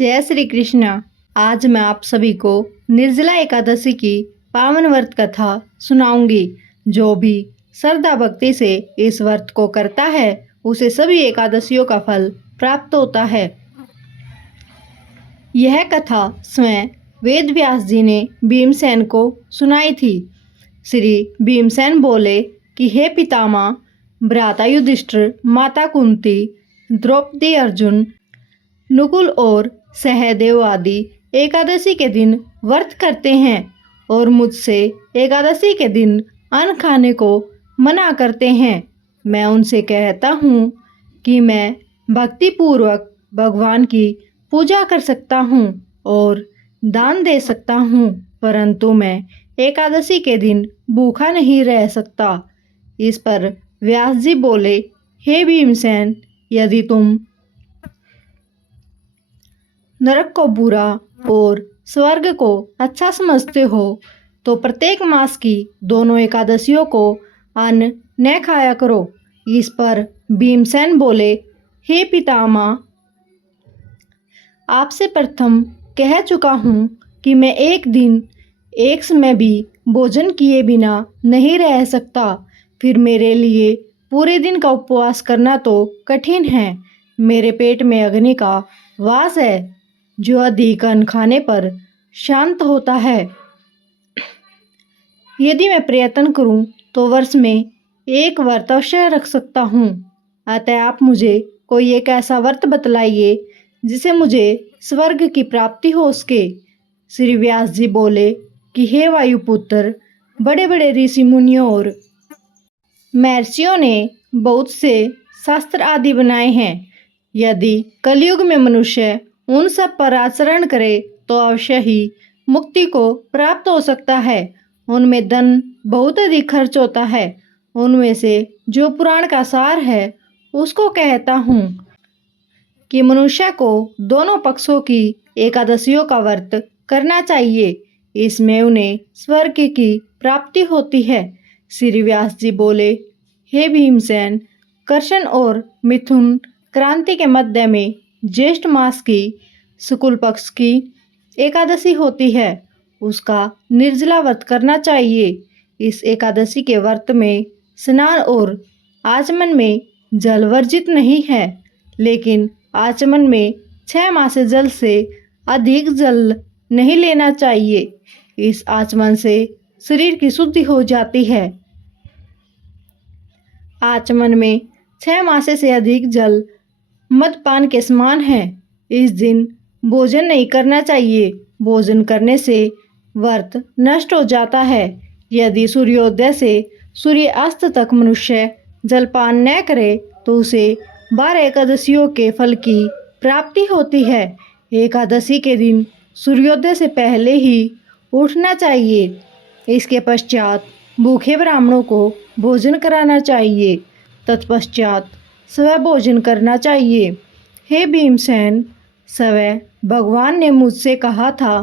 जय श्री कृष्ण। आज मैं आप सभी को निर्जला एकादशी की पावन व्रत कथा सुनाऊंगी। जो भी श्रद्धा भक्ति से इस व्रत को करता है उसे सभी एकादशियों का फल प्राप्त होता है। यह कथा स्वयं वेद व्यास जी ने भीमसेन को सुनाई थी। श्री भीमसेन बोले कि हे पितामह, भ्राता युधिष्ठिर, माता कुंती, द्रौपदी, अर्जुन, नकुल और सहदेव आदि एकादशी के दिन व्रत करते हैं और मुझसे एकादशी के दिन अन्न खाने को मना करते हैं। मैं उनसे कहता हूँ कि मैं भक्ति पूर्वक भगवान की पूजा कर सकता हूँ और दान दे सकता हूँ, परंतु मैं एकादशी के दिन भूखा नहीं रह सकता। इस पर व्यास जी बोले, हे भीमसेन, यदि तुम नरक को बुरा और स्वर्ग को अच्छा समझते हो तो प्रत्येक मास की दोनों एकादशियों को अन्न न खाया करो। इस पर भीमसेन बोले, हे पितामह, आपसे प्रथम कह चुका हूँ कि मैं एक दिन एक समय भी भोजन किए बिना नहीं रह सकता। फिर मेरे लिए पूरे दिन का उपवास करना तो कठिन है। मेरे पेट में अग्नि का वास है जो अधिक अन्न खाने पर शांत होता है। यदि मैं प्रयत्न करूं तो वर्ष में एक व्रत अवश्य रख सकता हूं। अतः आप मुझे कोई एक ऐसा व्रत बतलाइए जिसे मुझे स्वर्ग की प्राप्ति हो सके। श्री व्यास जी बोले कि हे वायुपुत्र, बड़े बड़े ऋषि मुनियों और महर्षियों ने बहुत से शास्त्र आदि बनाए हैं। यदि कलयुग में मनुष्य उन सब पर आचरण करे तो अवश्य ही मुक्ति को प्राप्त हो सकता है। उनमें धन बहुत अधिक खर्च होता है। उनमें से जो पुराण का सार है उसको कहता हूँ कि मनुष्य को दोनों पक्षों की एकादशियों का व्रत करना चाहिए। इसमें उन्हें स्वर्ग की प्राप्ति होती है। श्री व्यास जी बोले, हे भीमसेन, कृष्ण और मिथुन क्रांति के मध्य में ज्येष्ठ मास की शुक्ल पक्ष की एकादशी होती है। उसका निर्जला व्रत करना चाहिए। इस एकादशी के व्रत में स्नान और आचमन में जल वर्जित नहीं है, लेकिन आचमन में 6 मास से जल से अधिक जल नहीं लेना चाहिए। इस आचमन से शरीर की शुद्धि हो जाती है। आचमन में 6 मास से अधिक जल मदपान के समान है। इस दिन भोजन नहीं करना चाहिए। भोजन करने से व्रत नष्ट हो जाता है। यदि सूर्योदय से सूर्यास्त तक मनुष्य जलपान न करे तो उसे 12 एकादशियों के फल की प्राप्ति होती है। एकादशी के दिन सूर्योदय से पहले ही उठना चाहिए। इसके पश्चात भूखे ब्राह्मणों को भोजन कराना चाहिए। तत्पश्चात स्वयं भोजन करना चाहिए। हे भीमसेन, स्वयं भगवान ने मुझसे कहा था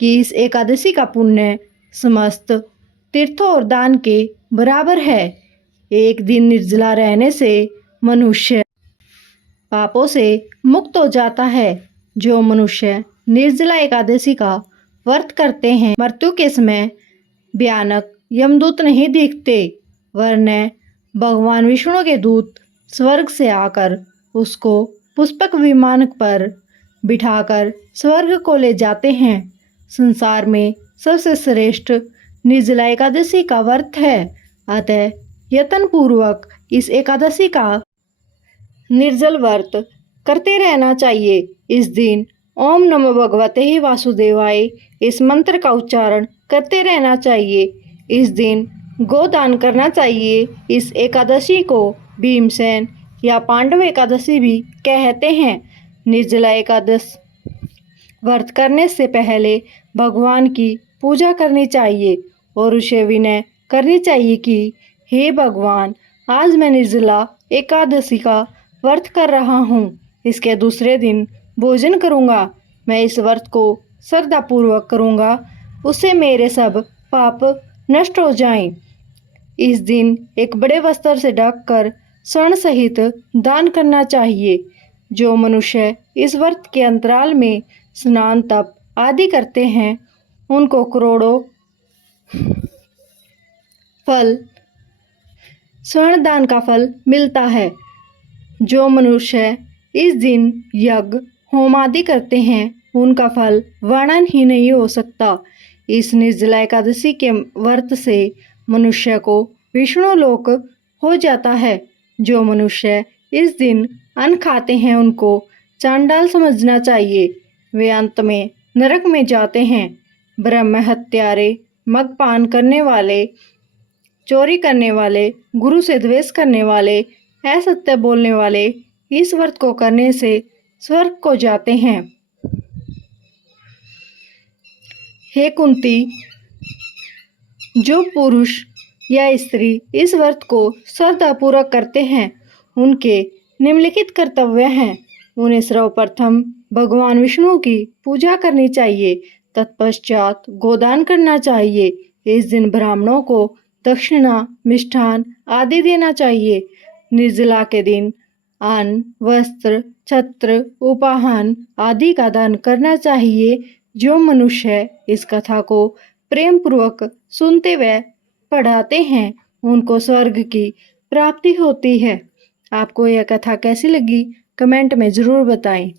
कि इस एकादशी का पुण्य समस्त तीर्थों और दान के बराबर है। एक दिन निर्जला रहने से मनुष्य पापों से मुक्त हो जाता है। जो मनुष्य निर्जला एकादशी का व्रत करते हैं मृत्यु के समय भयानक यमदूत नहीं दिखते, वरन भगवान विष्णु के दूत स्वर्ग से आकर उसको पुष्पक विमान पर बिठाकर स्वर्ग को ले जाते हैं। संसार में सबसे श्रेष्ठ निर्जला एकादशी का व्रत है। अतः यत्न पूर्वक इस एकादशी का निर्जल व्रत करते रहना चाहिए। इस दिन ओम नमो भगवते वासुदेवाय इस मंत्र का उच्चारण करते रहना चाहिए। इस दिन गोदान करना चाहिए। इस एकादशी को भीमसेन या पांडव एकादशी भी कहते हैं। निर्जला एकादश व्रत करने से पहले भगवान की पूजा करनी चाहिए और उसे विनय करनी चाहिए कि हे भगवान, आज मैं निर्जला एकादशी का व्रत कर रहा हूँ। इसके दूसरे दिन भोजन करूँगा। मैं इस व्रत को श्रद्धापूर्वक करूँगा, उससे मेरे सब पाप नष्ट हो जाएं। इस दिन एक बड़े वस्त्र से ढककर स्वर्ण सहित दान करना चाहिए। जो मनुष्य इस व्रत के अंतराल में स्नान तप आदि करते हैं उनको करोड़ों फल स्वर्ण दान का फल मिलता है। जो मनुष्य इस दिन यज्ञ होम आदि करते हैं उनका फल वर्णन ही नहीं हो सकता। इस निर्जला एकादशी के व्रत से मनुष्य को विष्णु लोक हो जाता है। जो मनुष्य इस दिन अन्न खाते हैं उनको चांडाल समझना चाहिए। वे अंत में नरक में जाते हैं। ब्रह्म हत्यारे, मद्यपान करने वाले, चोरी करने वाले, गुरु से द्वेष करने वाले, असत्य बोलने वाले इस व्रत को करने से स्वर्ग को जाते हैं। हे कुंती, जो पुरुष या स्त्री इस व्रत को श्रद्धापूर्वक करते हैं उनके निम्नलिखित कर्तव्य हैं। उन्हें सर्वप्रथम भगवान विष्णु की पूजा करनी चाहिए, तत्पश्चात गोदान करना चाहिए। इस दिन ब्राह्मणों को दक्षिणा, मिष्ठान आदि देना चाहिए। निर्जला के दिन अन्न, वस्त्र, छत्र, उपाहन आदि का दान करना चाहिए। जो मनुष्य इस कथा को प्रेम पूर्वक सुनते व पढ़ाते हैं उनको स्वर्ग की प्राप्ति होती है। आपको यह कथा कैसी लगी कमेंट में ज़रूर बताएं।